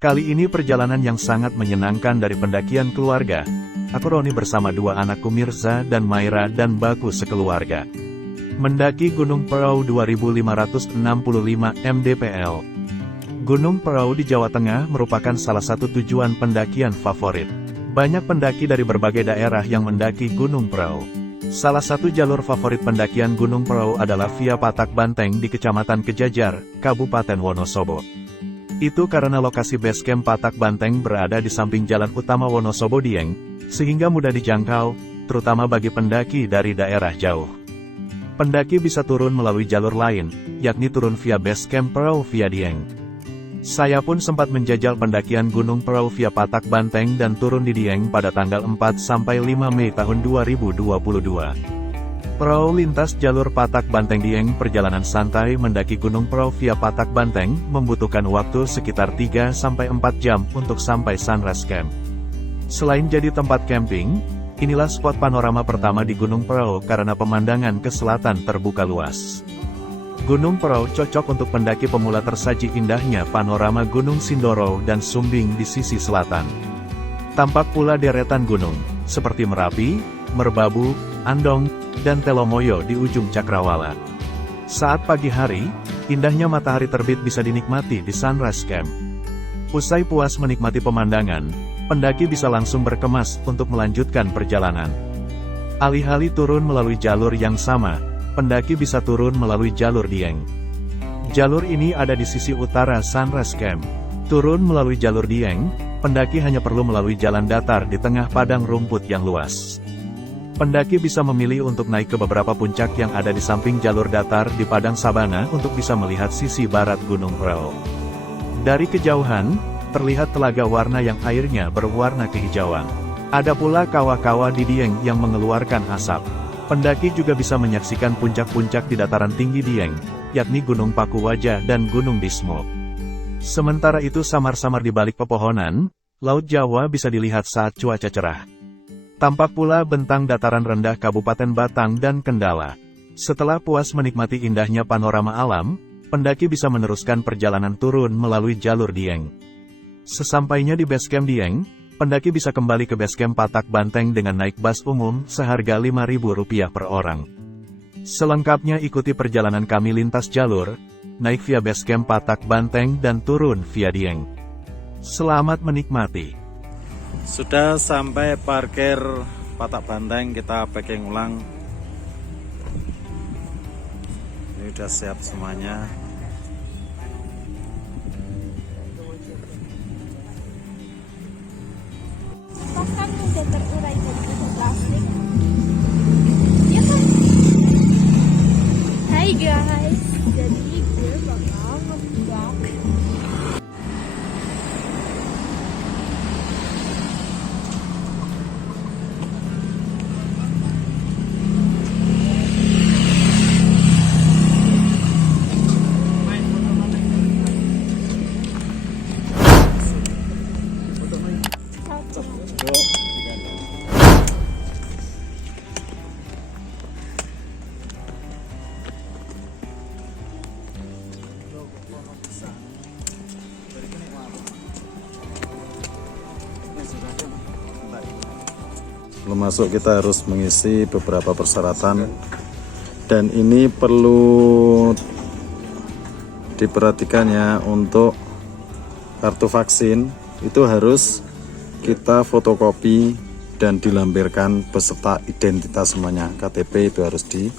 Kali ini perjalanan yang sangat menyenangkan dari pendakian keluarga. Aku Roni bersama dua anakku Mirza dan Maira dan Baku sekeluarga. Mendaki Gunung Prau 2565 mdpl. Gunung Prau di Jawa Tengah merupakan salah satu tujuan pendakian favorit. Banyak pendaki dari berbagai daerah yang mendaki Gunung Prau. Salah satu jalur favorit pendakian Gunung Prau adalah via Patak Banteng di Kecamatan Kejajar, Kabupaten Wonosobo. Itu karena lokasi base camp Patak Banteng berada di samping jalan utama Wonosobo Dieng, sehingga mudah dijangkau, terutama bagi pendaki dari daerah jauh. Pendaki bisa turun melalui jalur lain, yakni turun via base camp Prau via Dieng. Saya pun sempat menjajal pendakian Gunung Prau via Patak Banteng dan turun di Dieng pada tanggal 4-5 Mei tahun 2022. Prau lintas jalur Patak Banteng Dieng. Perjalanan santai mendaki Gunung Prau via Patak Banteng membutuhkan waktu sekitar 3-4 jam untuk sampai Sunrise Camp. Selain jadi tempat camping, inilah spot panorama pertama di Gunung Prau karena pemandangan ke selatan terbuka luas. Gunung Prau cocok untuk pendaki pemula, tersaji indahnya panorama Gunung Sindoro dan Sumbing di sisi selatan. Tampak pula deretan gunung, seperti Merapi, Merbabu, Andong, dan Telomoyo di ujung Cakrawala. Saat pagi hari, indahnya matahari terbit bisa dinikmati di Sunrise Camp. Usai puas menikmati pemandangan, pendaki bisa langsung berkemas untuk melanjutkan perjalanan. Alih-alih turun melalui jalur yang sama, pendaki bisa turun melalui jalur Dieng. Jalur ini ada di sisi utara Sunrise Camp. Turun melalui jalur Dieng, pendaki hanya perlu melalui jalan datar di tengah padang rumput yang luas. Pendaki bisa memilih untuk naik ke beberapa puncak yang ada di samping jalur datar di padang sabana untuk bisa melihat sisi barat Gunung Prau. Dari kejauhan, terlihat telaga warna yang airnya berwarna kehijauan. Ada pula kawah-kawah di Dieng yang mengeluarkan asap. Pendaki juga bisa menyaksikan puncak-puncak di dataran tinggi Dieng, yakni Gunung Pakuwaja dan Gunung Dismo. Sementara itu samar-samar di balik pepohonan, Laut Jawa bisa dilihat saat cuaca cerah. Tampak pula bentang dataran rendah Kabupaten Batang dan Kendala. Setelah puas menikmati indahnya panorama alam, pendaki bisa meneruskan perjalanan turun melalui jalur Dieng. Sesampainya di base camp Dieng, pendaki bisa kembali ke base camp Patak Banteng dengan naik bus umum seharga Rp5.000 per orang. Selengkapnya ikuti perjalanan kami lintas jalur, naik via base camp Patak Banteng dan turun via Dieng. Selamat menikmati. Sudah sampai parkir Patak Banteng, kita packing ulang. Ini udah siap semuanya. Kan udah terurai dari plastik. Ya kan? Hai guys, jadi gue bakal nge-vlog. Sebelum masuk kita harus mengisi beberapa persyaratan, dan ini perlu diperhatikan ya. Untuk kartu vaksin itu harus kita fotokopi dan dilampirkan beserta identitas semuanya. KTP itu harus jadi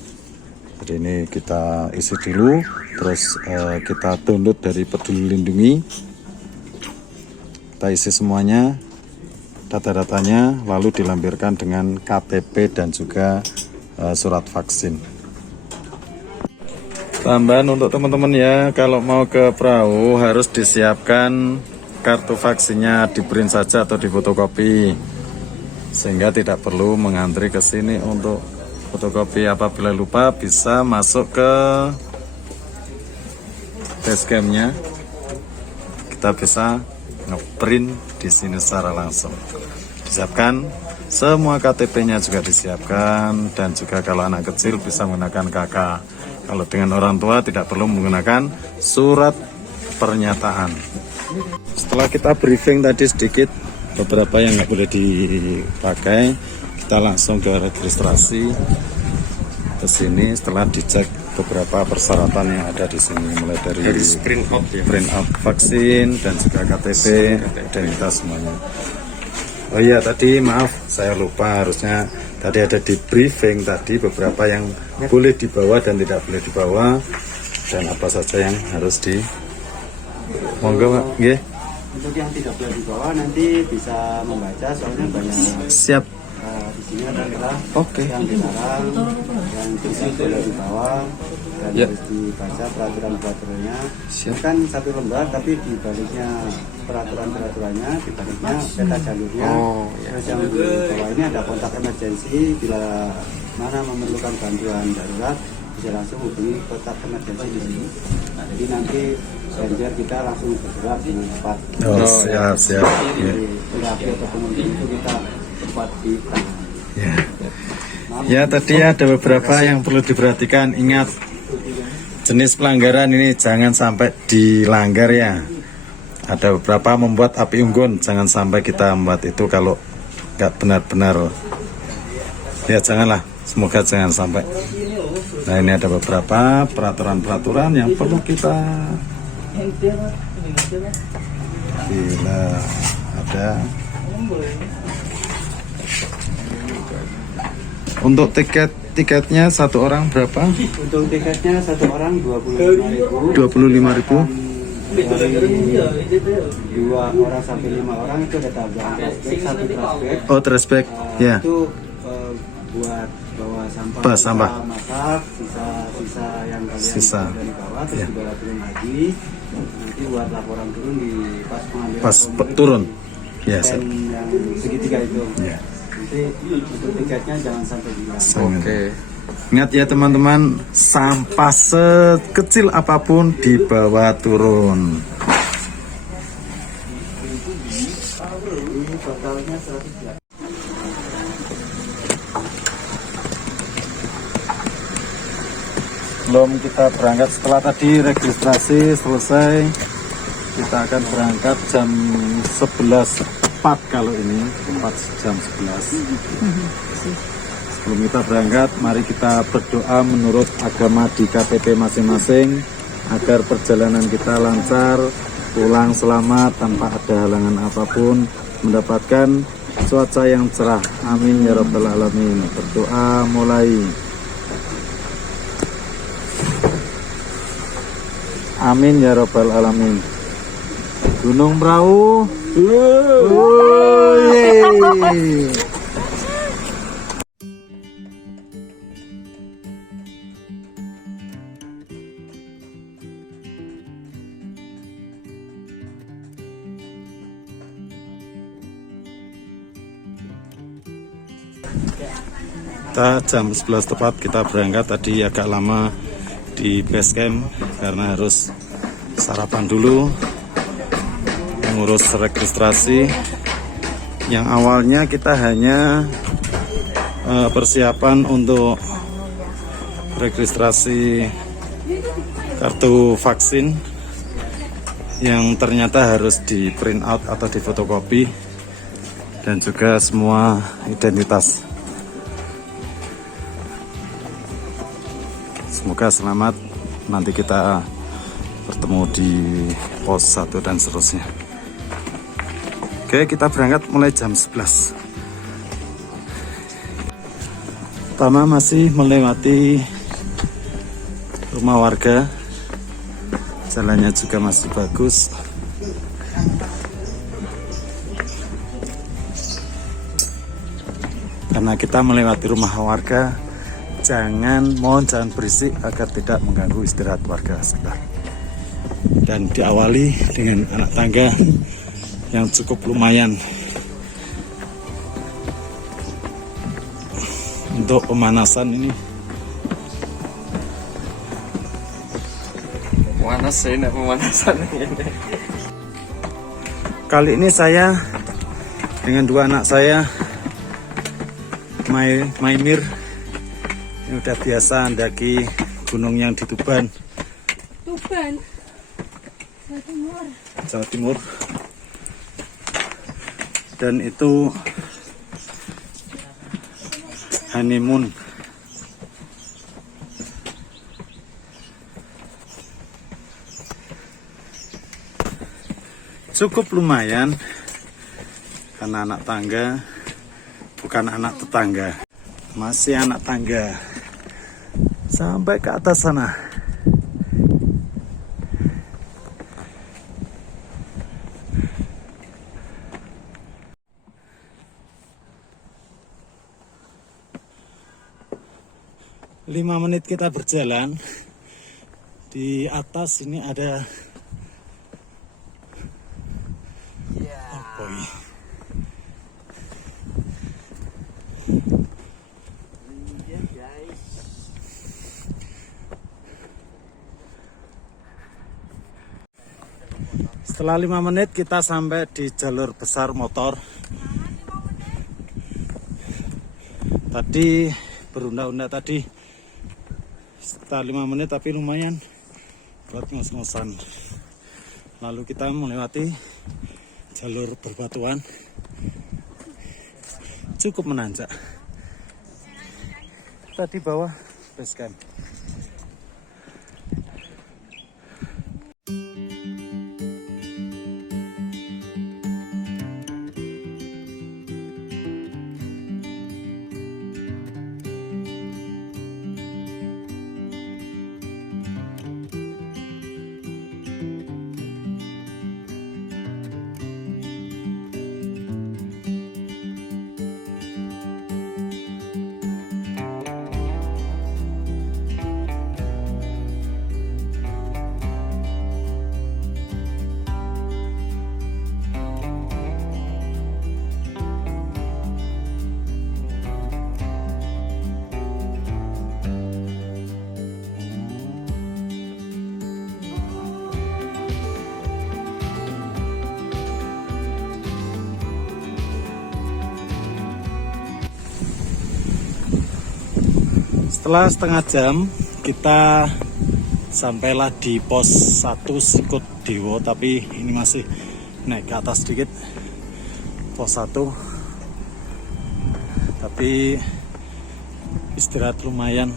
ini kita isi dulu, terus kita download dari Peduli Lindungi, kita isi semuanya data-datanya, lalu dilampirkan dengan KTP dan juga surat vaksin. Tambahan untuk teman-teman ya, kalau mau ke perahu harus disiapkan kartu vaksinnya, di print saja atau di fotokopi, sehingga tidak perlu mengantri ke sini untuk fotokopi. Apabila lupa bisa masuk ke base campnya, kita bisa ngeprint di sini secara langsung. Disiapkan semua KTP-nya juga disiapkan, dan juga kalau anak kecil bisa menggunakan KK. Kalau dengan orang tua tidak perlu menggunakan surat pernyataan. Setelah kita briefing tadi sedikit beberapa yang nggak boleh dipakai, kita langsung ke registrasi ke sini. Setelah dicek beberapa persyaratan yang ada di sini, mulai dari print out ya. print out vaksin dan juga KTP, identitas semuanya. Oh iya, tadi maaf saya lupa, harusnya tadi ada di briefing tadi beberapa yang boleh dibawa dan tidak boleh dibawa, dan apa saja yang harus di monggo Pak. Nggih. Untuk yang tidak boleh dibawa nanti bisa membaca, soalnya banyak Siap. di sini adalah Oke. yang dilarang, yang tidak boleh dibawa, dan Ya. harus dibaca peraturan-peraturannya. Siap. Kan satu lembar, tapi di baliknya peraturan-peraturannya, di baliknya peta jalurnya. Oh, ya. Terus yang di bawah ini ada kontak emergensi, bila mana memerlukan bantuan darurat bisa langsung hubungi kontak emergensi di sini. Nah, jadi nanti banjir kita langsung bergerak dengan cepat. Oh, siap, siap. Ya. Jadi reaksi atau pengunjung itu kita cepat di tangan. Ya. Ya, tadi ada beberapa yang perlu diperhatikan. Ingat, jenis pelanggaran ini jangan sampai dilanggar ya. Ada beberapa membuat api unggun, jangan sampai kita membuat itu kalau nggak benar-benar. Ya janganlah, semoga jangan sampai. Nah, ini ada beberapa peraturan-peraturan yang perlu kita bila ada. Untuk tiketnya satu orang berapa? Untuk tiketnya satu orang 25.000. 25.000. Dari 2 orang sampai 5 orang itu ada tambahan flashback, satu flashback. Oh, trashback. Ya. Itu buat bawa sampah, Pas sampah. masak, sisa yang kalian Sisa. bawa dari bawah, terus Ya. dibawa turun lagi. Nanti buat laporan turun di pas pengambilan Pas formulir turun. di Ya, stand yang segitiga itu. Ya. Nanti untuk tiketnya jangan sampai hilang. Oke. Ingat ya teman-teman, sampah sekecil apapun dibawa turun. Ini totalnya 100 ya. Sebelum kita berangkat, setelah tadi registrasi selesai, kita akan berangkat jam 11.04 kalau ini, tepat jam 11. Sebelum kita berangkat, mari kita berdoa menurut agama di KTP masing-masing agar perjalanan kita lancar, pulang selamat tanpa ada halangan apapun, mendapatkan cuaca yang cerah. Amin ya rabbal alamin. Berdoa mulai. Amin ya rabbal alamin. Gunung Prau. Wuih. Kita jam 11 tepat kita berangkat. Tadi agak lama di base camp karena harus sarapan dulu, mengurus registrasi. Yang awalnya kita hanya persiapan untuk registrasi kartu vaksin yang ternyata harus di print out atau di fotokopi, dan juga semua identitas. Semoga selamat, nanti kita bertemu di pos 1 dan seterusnya. Oke, kita berangkat mulai jam 11. Pertama masih melewati rumah warga, jalannya juga masih bagus. Karena kita melewati rumah warga, mohon jangan berisik agar tidak mengganggu istirahat warga sekitar. Dan diawali dengan anak tangga yang cukup lumayan untuk pemanasan ini. Panas saya nak pemanasan ini. Kali ini saya dengan 2 anak saya, Maimir. Ini udah biasa mendaki gunung yang di Tuban, Tuban. Jawa Timur. Jawa Timur. dan itu honeymoon. Cukup lumayan karena anak tangga, bukan anak tetangga, masih anak tangga sampai ke atas sana. Lima menit kita berjalan, di atas ini ada Boy. Setelah 5 menit kita sampai di jalur besar motor. Tadi berunda-unda tadi setelah 5 menit, tapi lumayan buat ngos-ngosan. Lalu kita melewati jalur berbatuan, cukup menanjak. Tadi bawah base camp. Setelah setengah jam kita sampailah di pos 1 Sikut Dewo, tapi ini masih naik ke atas sedikit. Pos 1, tapi istirahat lumayan,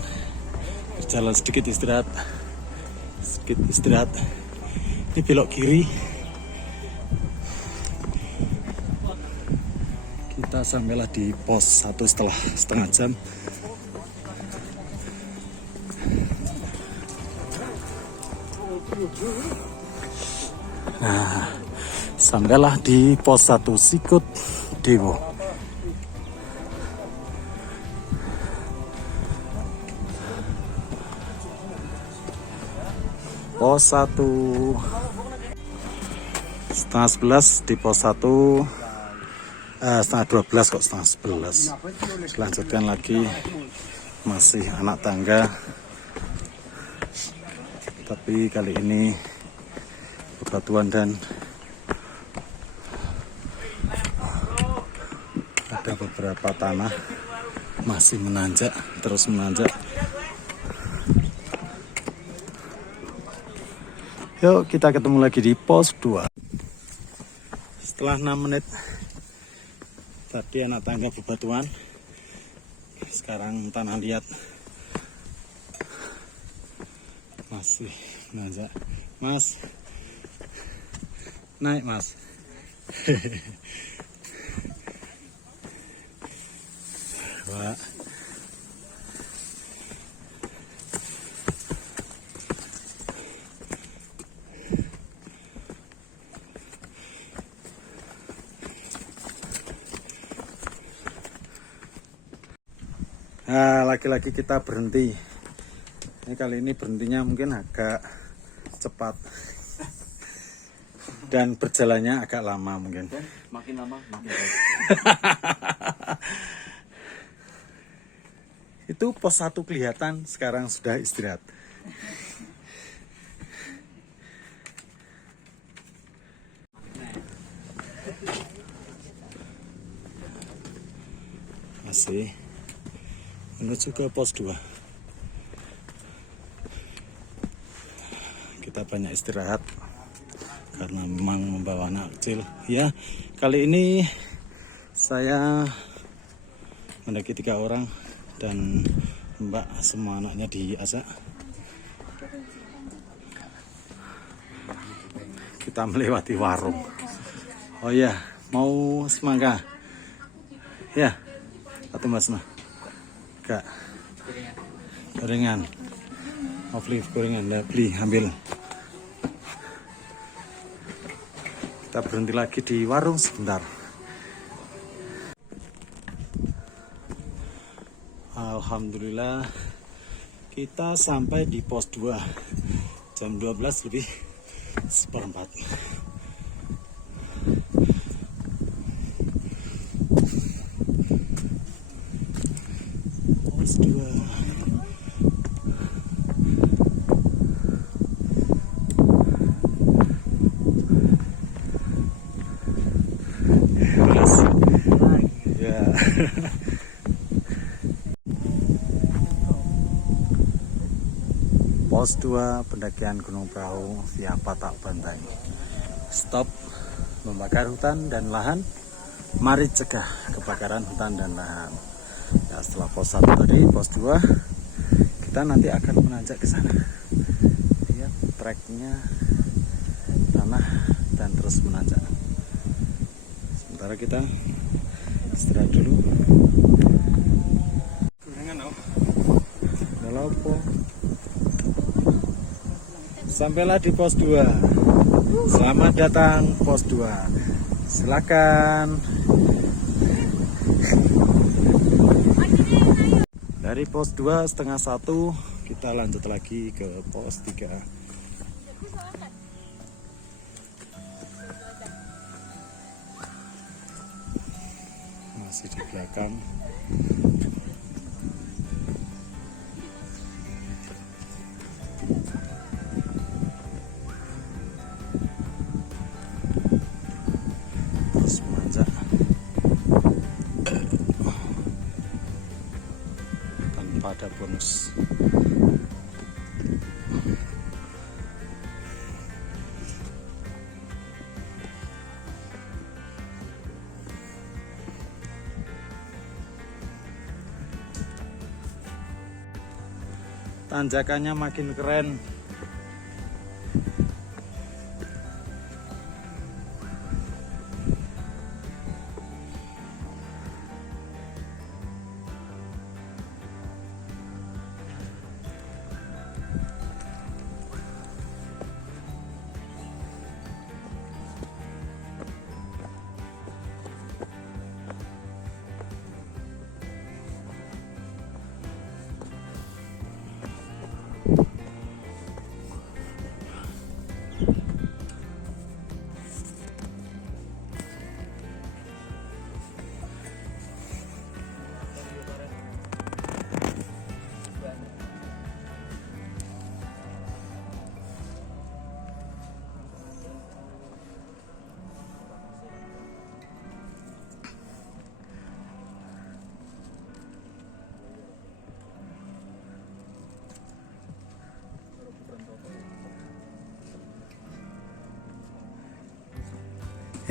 berjalan sedikit istirahat, ini belok kiri. Kita sampailah di pos 1 setelah setengah jam. Nah, sampailah di pos 1 Sikut Dewo. Pos 1 setengah 11 di pos 1, setengah 12 kok, setengah 11. Lanjutkan lagi, masih anak tangga, tapi kali ini bebatuan dan ada beberapa tanah masih menanjak, terus menanjak. Yuk kita ketemu lagi di pos 2. Setelah 6 menit tadi anak tangga bebatuan, sekarang tanah liat masih menanjak. Mas, naik mas. Wah. Nah, lagi-lagi kita berhenti. Ini kali ini berhentinya mungkin agak cepat dan berjalannya agak lama mungkin. Makin lama makin baik. Itu pos 1 kelihatan, sekarang sudah istirahat. Masih menuju ke pos 2. Kita banyak istirahat karena memang membawa anak kecil. Ya, kali ini Saya mendaki 3 orang dan Mbak semua anaknya diajak. Kita melewati warung. Oh iya, mau semangka? Ya, atau Mas nah? Enggak. Gorengan. Mau beli gorengan? Nah, beli, ambil. Kita berhenti lagi di warung sebentar. Alhamdulillah kita sampai di pos 2 jam 12 lebih seperempat. Pos 2. Ya. Pos 2 pendakian Gunung Prau via Patak Banteng. Stop membakar hutan dan lahan. Mari cegah kebakaran hutan dan lahan. Ya, setelah pos 1 tadi, pos 2 kita nanti akan menanjak ke sana. Lihat treknya tanah dan terus menanjak. Sementara kita istirahat dulu. Apa? Sampailah di pos 2. Selamat datang pos 2. Silakan. Dari pos 2 setengah 1 kita lanjut lagi ke pos 3. Masih di belakang. Terus menanjak tanpa ada bonus. Tanjakannya makin keren.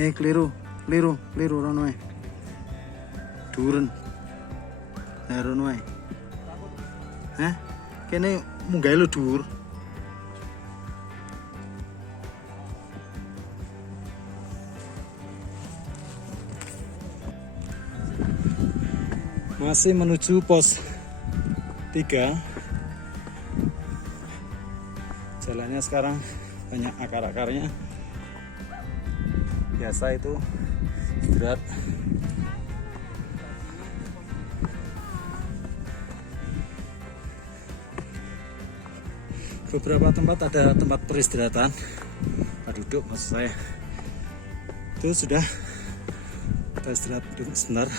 Keliru rono ae. Duren. Rono ae. Hah? Kene munggah lu dhuwur. Masih menuju pos 3. Jalannya sekarang banyak akar-akarnya. Biasa itu istirahat. Beberapa tempat ada tempat peristirahatan, duduk maksud saya. Itu sudah kita istirahat dulu sebentar.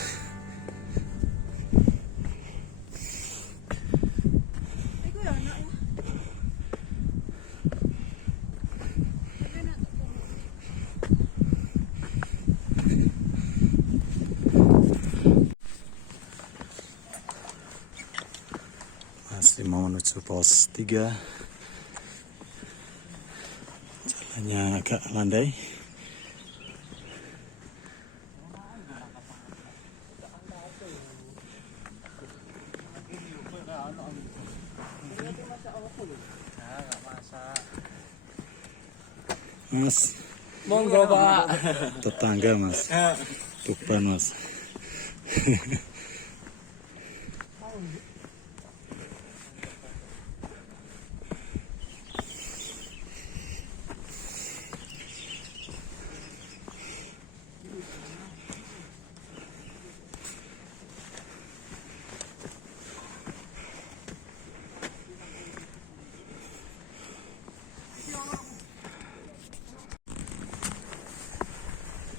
Masih mau menuju pos 3. Jalannya agak landai. Mas, Monggo Pak. tetangga Mas. Tuban Mas.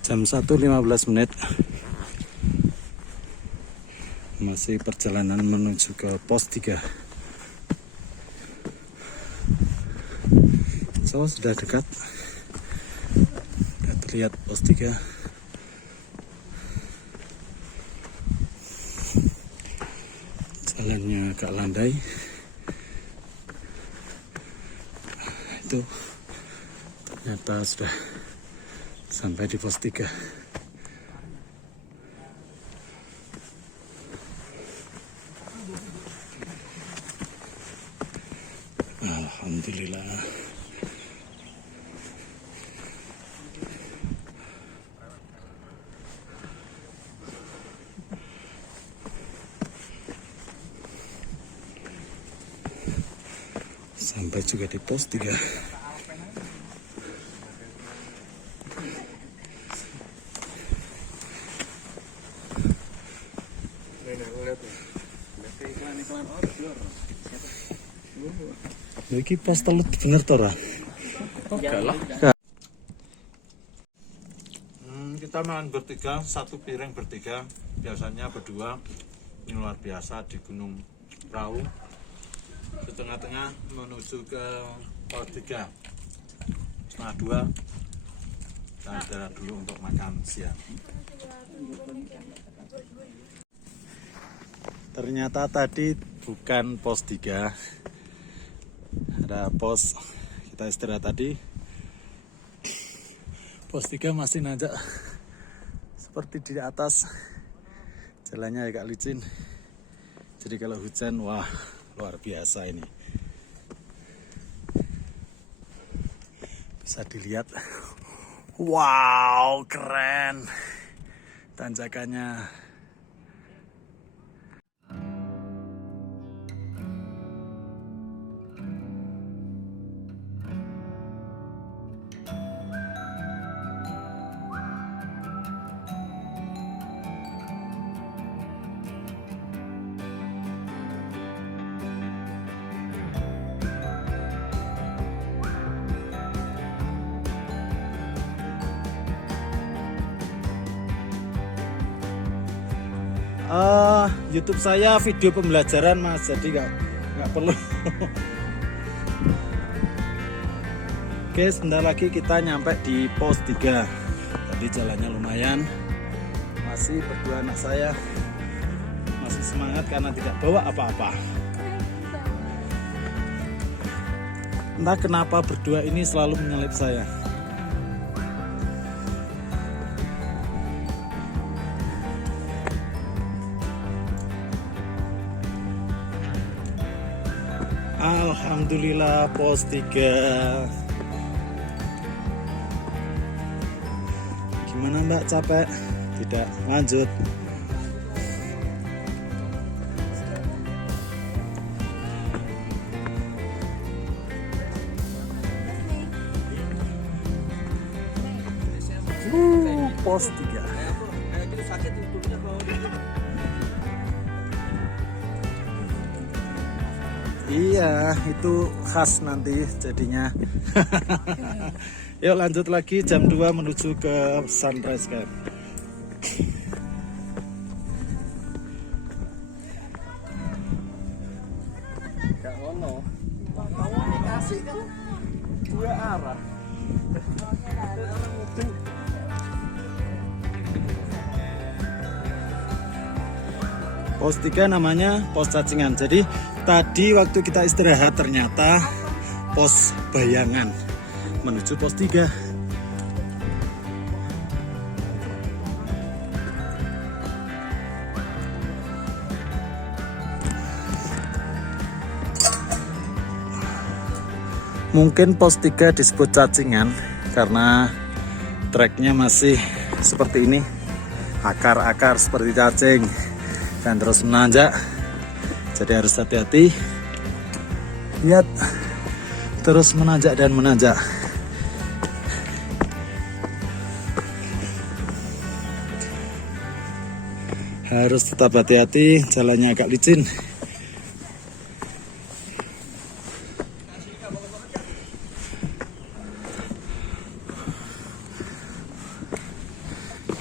Jam 1.15 menit. Masih perjalanan menuju ke pos 3. So, sudah dekat. Sudah terlihat pos 3. Jalannya agak landai. Itu ternyata sudah sampai di pos 3. Alhamdulillah. Sampai juga di pos 3. Iki pos telut bener to ora? Enggak lah. Kita makan bertiga, satu piring bertiga. Biasanya berdua. Ini luar biasa di Gunung Prau. Di tengah-tengah menuju ke pos 3. Setengah 2. Kita istirahat dulu untuk makan siang. Ternyata tadi bukan pos 3. Ada pos, kita istirahat tadi. Pos 3 masih nanjak seperti di atas. Jalannya agak licin. Jadi kalau hujan, wah luar biasa ini. Bisa dilihat. Wow, keren tanjakannya. YouTube saya video pembelajaran Mas, jadi nggak perlu. Oke, sebentar lagi kita nyampe di pos 3. Tadi jalannya lumayan. Masih berdua anak saya masih semangat karena tidak bawa apa-apa. Entah kenapa berdua ini selalu menyelip saya. Alhamdulillah pos 3. Gimana Mbak, capek? Tidak, lanjut. Pos 3. Iya, itu khas nanti jadinya. Yuk lanjut lagi, jam 2 menuju ke Sunrise Camp. Enggak ngono. Dikasih kan dua arah. Pos 3 namanya pos cacingan. Jadi tadi waktu kita istirahat ternyata pos bayangan menuju pos 3. Mungkin pos 3 disebut cacingan karena treknya masih seperti ini, akar-akar seperti cacing dan terus menanjak, jadi harus hati-hati. Lihat, terus menanjak dan menanjak. Harus tetap hati-hati, jalannya agak licin.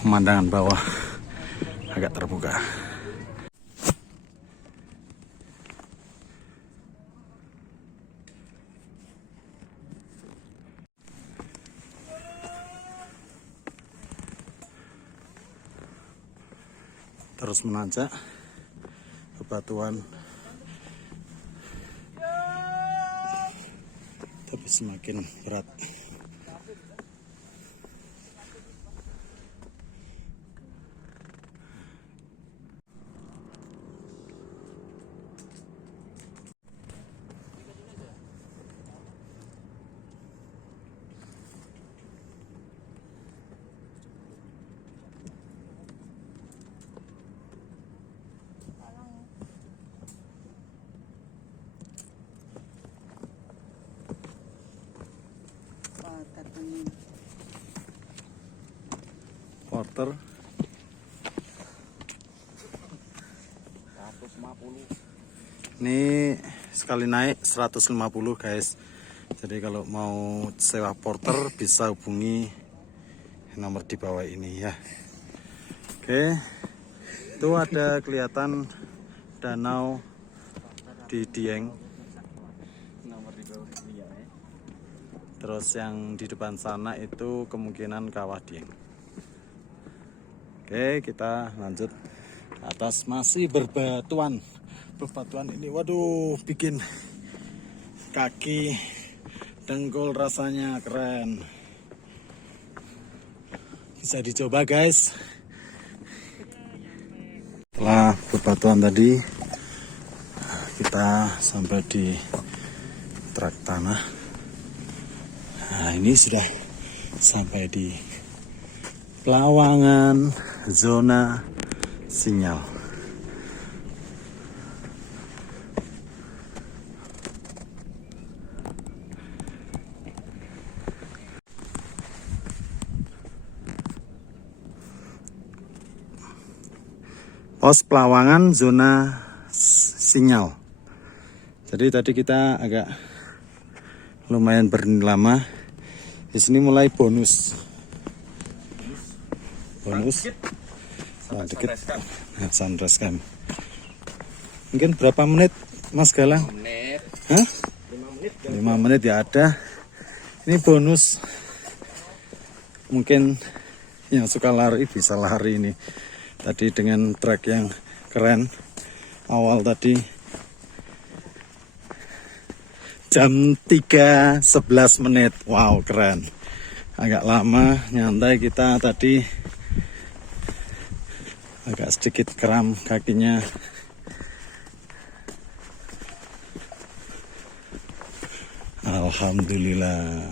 Pemandangan bawah agak terbuka. Terus menanjak bebatuan, tapi semakin berat. Porter 150. Ini sekali naik 150 guys. Jadi kalau mau sewa porter bisa hubungi nomor di bawah ini ya. Oke. Itu ada kelihatan danau di Dieng. Terus yang di depan sana itu kemungkinan kawah Dieng. Oke, kita lanjut ke atas, masih berbatuan. Bebatuan ini, waduh, bikin kaki dengkul rasanya keren. Bisa dicoba guys. Setelah bebatuan tadi, kita sampai di trek tanah. Nah, ini sudah sampai di Pelawangan zona sinyal. Pos Pelawangan zona sinyal. Jadi tadi kita agak lumayan berhenti lama. Di sini mulai bonus. Nah, dikit. Nah, sunrise cam. Mungkin berapa menit Mas Galang? 5 menit. Hah? 5 menit. 5 menit ya ada. Ini bonus. Mungkin yang suka lari bisa lari ini. Tadi dengan trek yang keren. Awal tadi jam 3:11 menit. Wow, keren. Agak lama nyantai kita tadi. Agak sedikit kram kakinya. Alhamdulillah.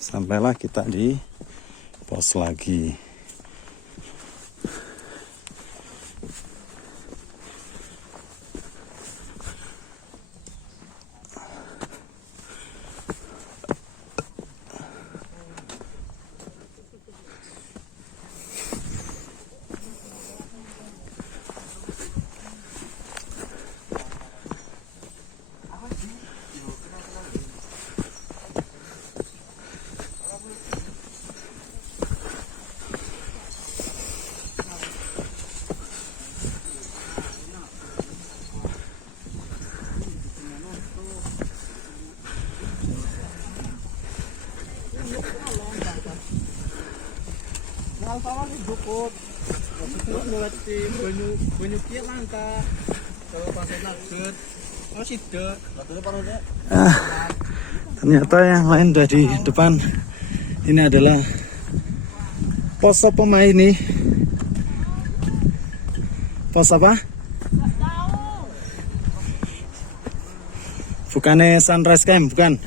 Sampailah kita di pos lagi. Ternyata yang lain udah di depan. Ini adalah pos pemain ini. Pos apa? Bukannya sunrise camp, bukan?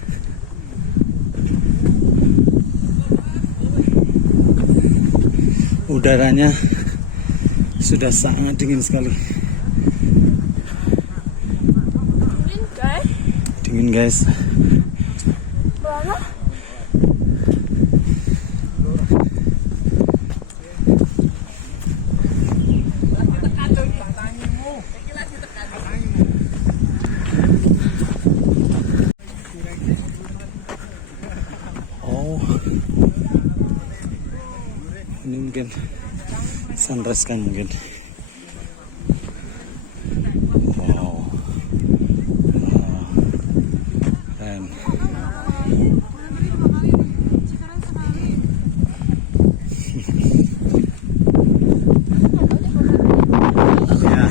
Udaranya sudah sangat dingin sekali. Dingin guys. Dingin guys. Mana? Oh, ini mungkin sunrise kan mungkin. Wow, keren. Ya,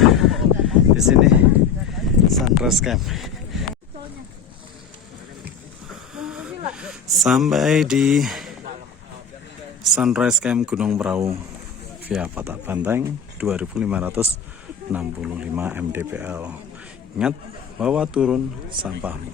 di sini sunrise camp. Sampai di sunrise camp Gunung Prau via Patak Banteng 2565 mdpl. Ingat, bawa turun sampahmu.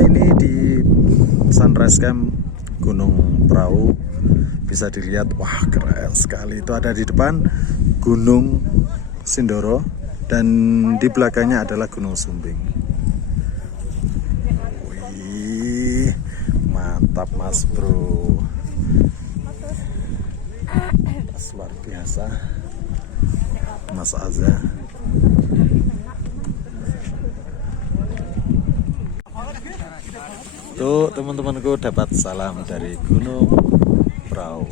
Ini di sunrise camp Gunung Prau bisa dilihat, wah keren sekali. Itu ada di depan Gunung Sindoro dan di belakangnya adalah Gunung Sumbing. Wih, mantap mas bro, luar biasa Mas Azza. Tuh teman-temanku dapat salam dari Gunung Prau.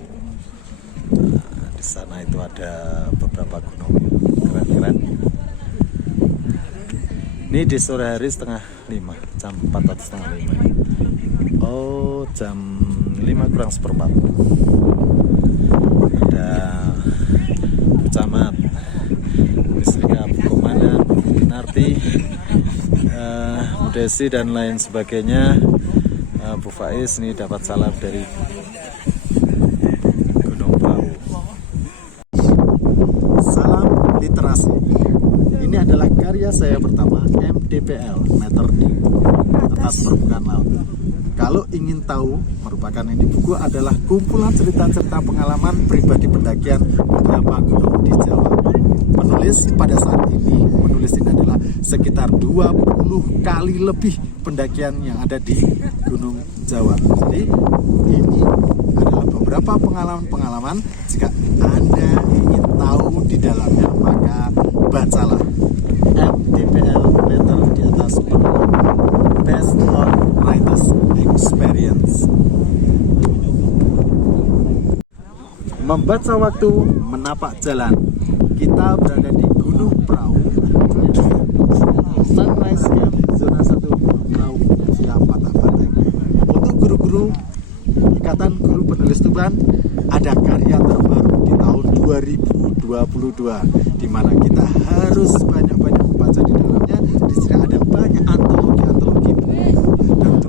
Nah, di sana itu ada beberapa gunung keren-keren. Ini di sore hari setengah 5, jam 4 atau setengah 5. Oh, jam 5 kurang seperempat. Ada Bu Camat, istrinya Bu Komandan, Narti, Bu Desi dan lain sebagainya. Bu Faiz ini dapat salam dari Gunung Prau. Salam literasi. Ini adalah karya saya pertama, MDPL, meter di atas permukaan laut. Kalau ingin tahu, merupakan ini buku adalah kumpulan cerita-cerita pengalaman pribadi pendakian beberapa gunung di Jawa. Penulis pada saat ini, menulis ini adalah sekitar 20 kali lebih pendakian yang ada di Gunung Jawa. Jadi ini adalah beberapa pengalaman-pengalaman. Jika Anda ingin tahu di dalamnya, maka bacalah MDPL, meter di atas permukaan, based on writer's experience. Membaca waktu, menapak jalan. Kita berada di Gunung Prau, sunrise camp zona 1 Prau via Patak Banteng. Untuk guru-guru Ikatan Guru Penulis Tuban, ada karya terbaru di tahun 2022, di mana kita harus banyak-banyak membaca di dalamnya. Di sini ada banyak antologi-antologi buku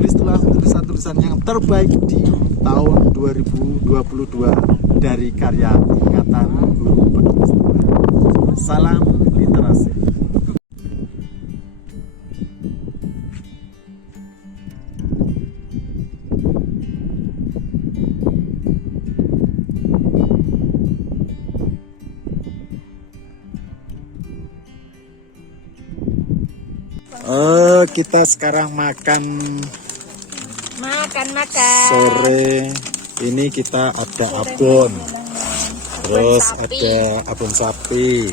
Tulis tulisan-tulisan yang terbaik di tahun 2022 dari karya Ikatan Guru Penulis Tulen. Salam literasi. Kita sekarang makan sore. Ini kita ada abon, terus ada abon sapi,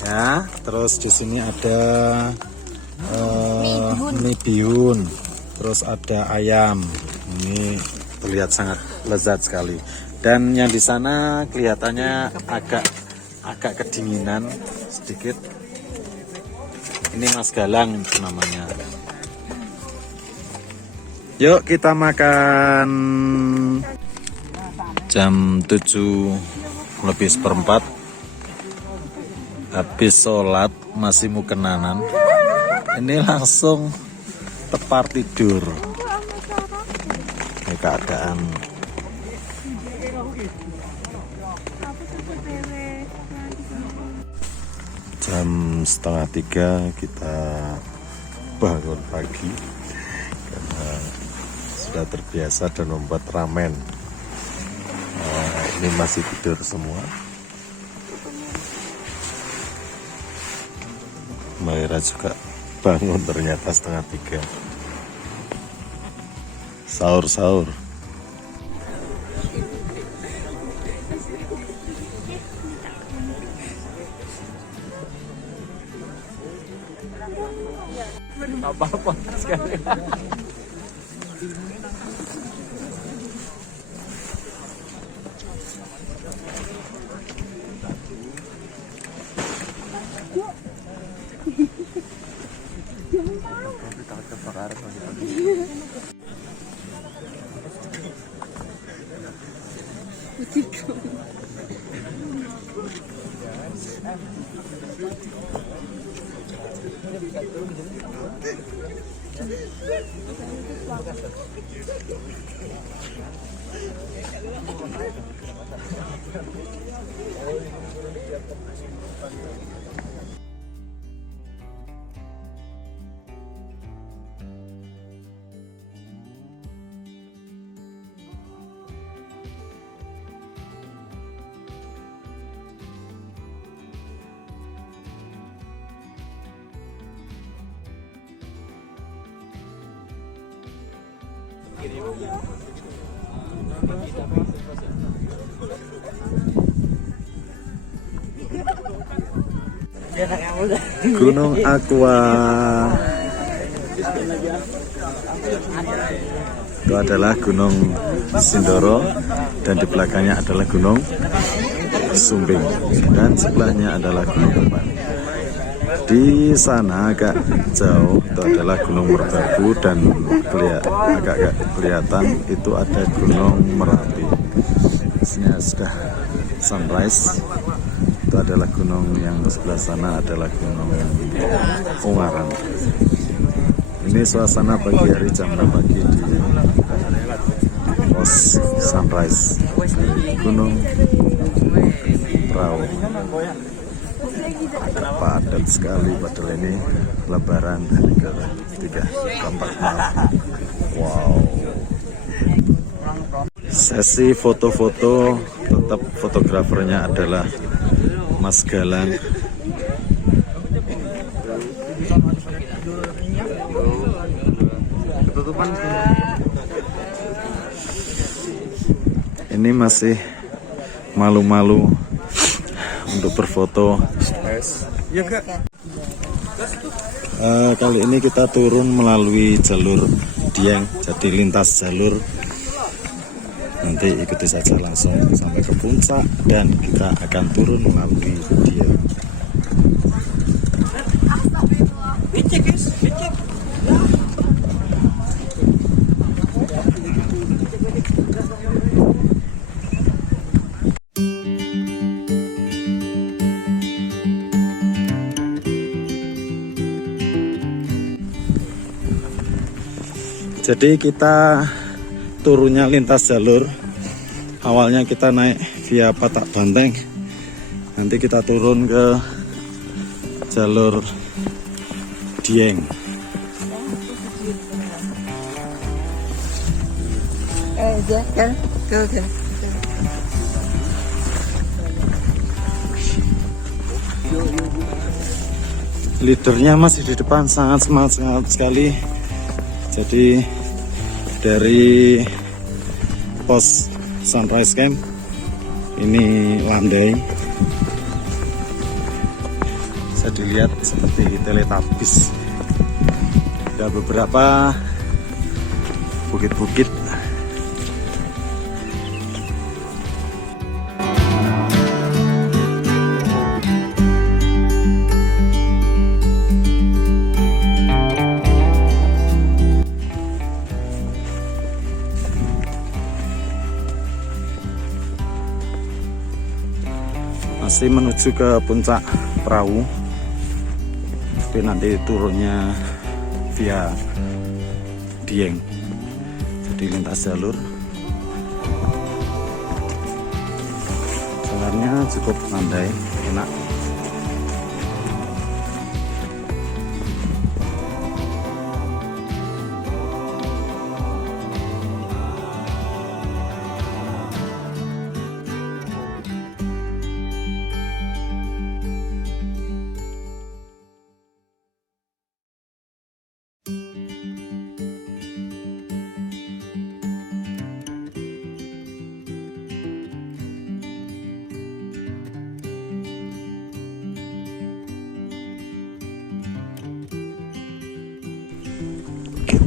ya. Terus di sini ada mie bihun, terus ada ayam. Ini terlihat sangat lezat sekali. Dan yang di sana kelihatannya agak kedinginan sedikit. Ini Mas Galang itu namanya. Yuk kita makan. Jam 7:04. Habis sholat masih mukenanan. Ini langsung tepar tidur. Ini keadaan. Jam 2:30 kita bangun pagi karena sudah terbiasa dan membuat ramen. Ini masih tidur semua. Maira juga bangun ternyata 2:30. Sahur. Apa-apa sekali. Gunung Aqua. Itu adalah Gunung Sindoro dan di belakangnya adalah Gunung Sumbing dan sebelahnya adalah Gunung Beban. Di sana agak jauh itu adalah Gunung Merbabu dan agak kelihatan itu ada Gunung Merapi. Sini sudah sunrise. Itu adalah gunung yang sebelah sana adalah Gunung Ungaran. Ini suasana pagi hari jam 6 pagi di pos sunrise Gunung Prau. Padat sekali padahal ini Lebaran hari ketiga keempat malam. Wow. Sesi foto-foto tetap fotografernya adalah Mas Galang. Ini masih malu-malu untuk berfoto. Kali ini kita turun melalui jalur Dieng, jadi lintas jalur. Nanti ikuti saja langsung sampai ke puncak dan kita akan turun melalui Dieng. Jadi kita turunnya lintas jalur. Awalnya kita naik via Patak Banteng, nanti kita turun ke jalur Dieng. Leadernya masih di depan, sangat semangat sekali. Jadi dari pos Sunrise Camp ini landai, bisa dilihat seperti Teletubbies. Ada beberapa bukit-bukit. Masih menuju ke puncak perahu, tapi nanti turunnya via Dieng, jadi lintas jalur. Jalannya cukup landai, enak.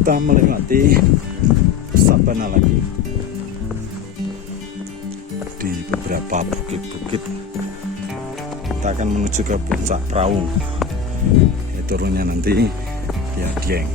Kita melewati sabana lagi di beberapa bukit-bukit. Kita akan menuju ke puncak perahu, turunnya nanti ya Dieng.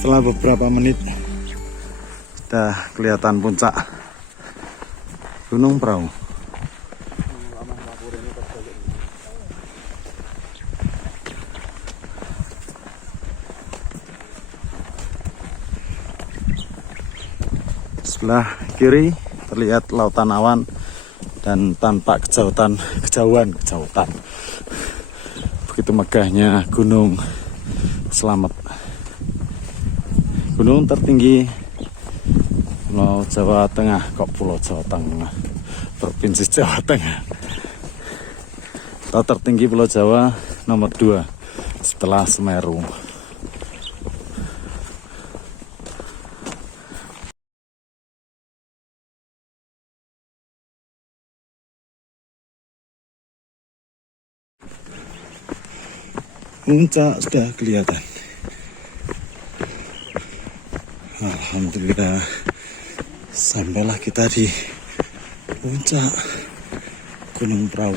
Setelah beberapa menit sudah kelihatan puncak Gunung Prau. Sebelah kiri terlihat lautan awan dan tampak kejauhan. Begitu megahnya Gunung Slamet. Gunung tertinggi Pulau Jawa Tengah, Pulau Jawa Tengah, Provinsi Jawa Tengah. Atau tertinggi Pulau Jawa nomor 2 setelah Semeru. Puncak sudah kelihatan. Alhamdulillah, sampailah kita di puncak Gunung Prau.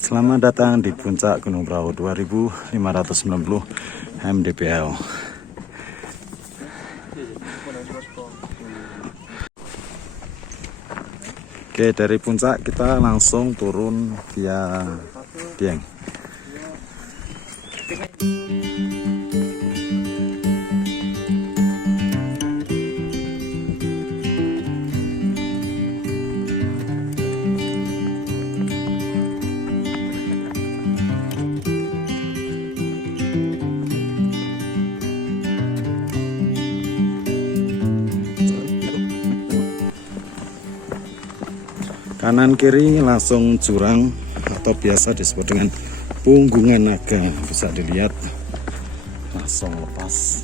Selamat datang di puncak Gunung Prau 2590 mdpl. Oke, dari puncak kita langsung turun via Dieng. Kanan kiri langsung jurang atau biasa disebut dengan punggungan naga, bisa dilihat langsung lepas.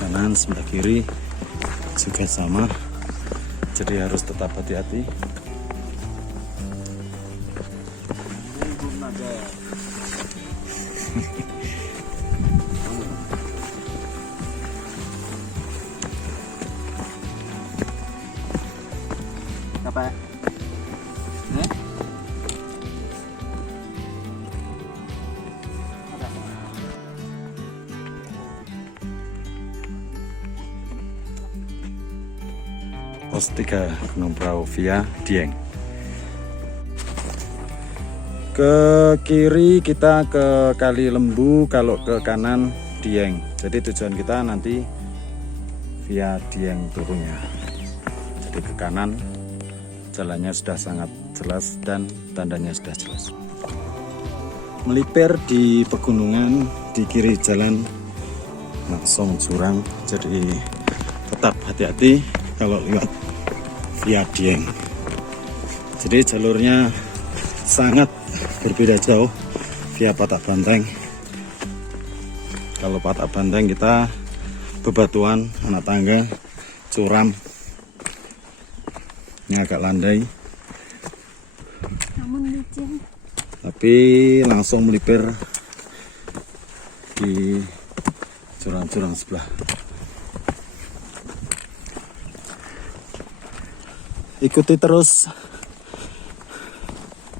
Kanan sebelah kiri juga sama, jadi harus tetap hati-hati. Apa? Pos 3 Gunung Prau via Dieng. Ke kiri kita ke Kali Lembu, kalau ke kanan Dieng. Jadi tujuan kita nanti via Dieng turunnya. Jadi ke kanan jalannya sudah sangat jelas dan tandanya sudah jelas. Melipir di pegunungan, di kiri jalan langsung jurang, jadi tetap hati-hati kalau lewat via Dieng. Jadi jalurnya sangat berbeda jauh via Patak Banteng. Kalau Patak Banteng kita bebatuan, anak tangga, curam, ini agak landai, Namun licin. tapi langsung melipir di jurang-jurang sebelah. Ikuti terus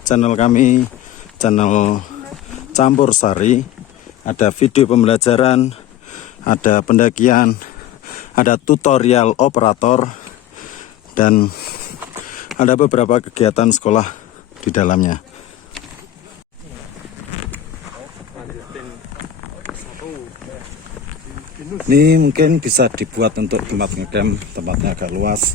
channel kami, channel Campur Sari. Ada video pembelajaran, ada pendakian, ada tutorial operator, dan ada beberapa kegiatan sekolah di dalamnya. Ini mungkin bisa dibuat untuk tempat ngecamp, tempatnya agak luas.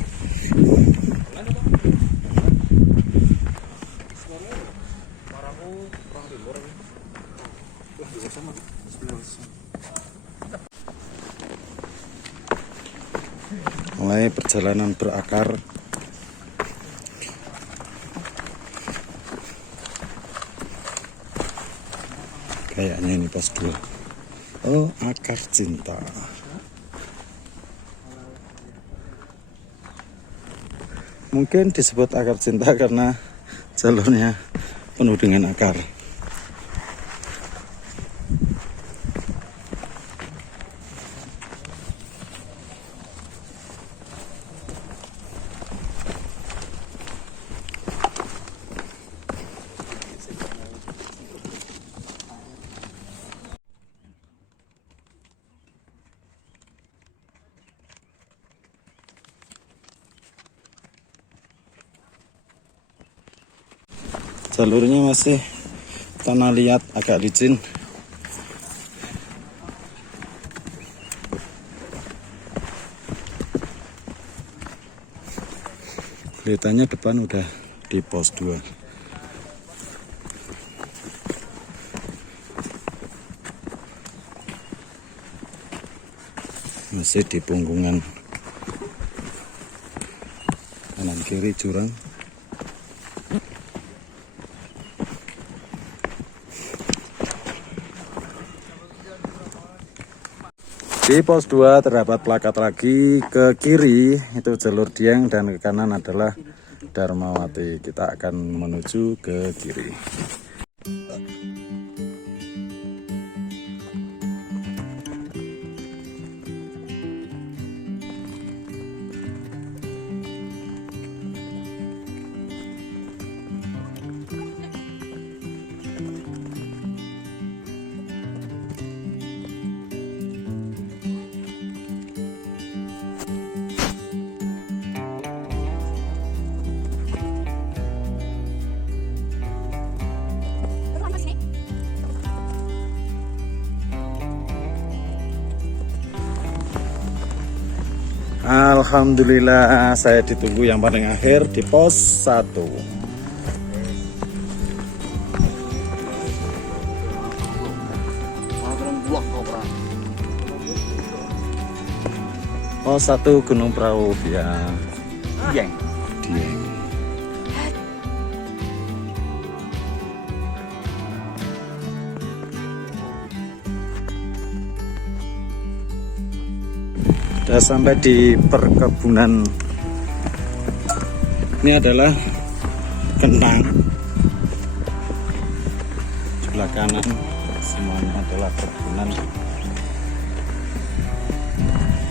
Mulai perjalanan berakar. Kayaknya ini pos 2. Oh, akar cinta. Mungkin disebut akar cinta karena jalurnya penuh dengan akar. Jalurnya masih tanah liat, agak licin. Kelihatannya depan udah di pos 2. Masih di punggungan. Kanan kiri jurang. Di pos 2 terdapat plakat lagi, ke kiri itu jalur Dieng dan ke kanan adalah Dharmawati. Kita akan menuju ke kiri. Alhamdulillah saya ditunggu yang paling akhir di pos 1. Pos 1 Gunung Prau via Dieng. Sudah sampai di perkebunan. Ini adalah kentang. Sebelah kanan semuanya adalah perkebunan.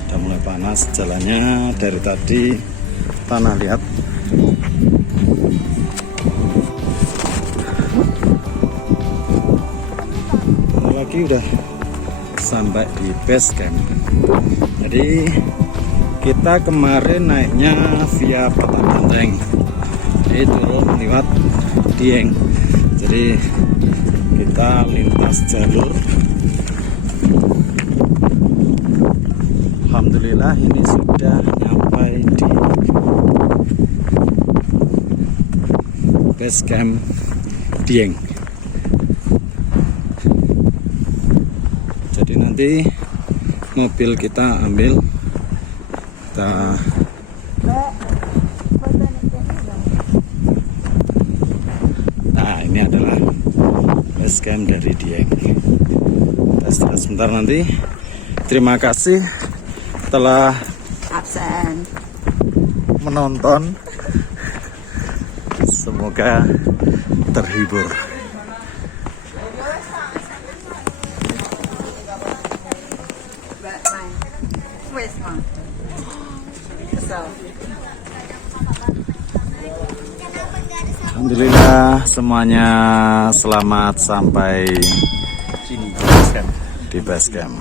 Sudah mulai panas jalannya dari tadi, tanah liat. Lagi udah sampai di base camp. Jadi kita kemarin naiknya via Kota Banteng, jadi turun lewat Dieng. Jadi kita lintas jalur. Alhamdulillah ini sudah nyampai di base camp Dieng. Jadi nanti mobil kita ambil, nah ini adalah base camp dari Dieng. Kita istirahat sebentar nanti. Terima kasih telah absen menonton, semoga terhibur. Alhamdulillah semuanya selamat sampai di base camp.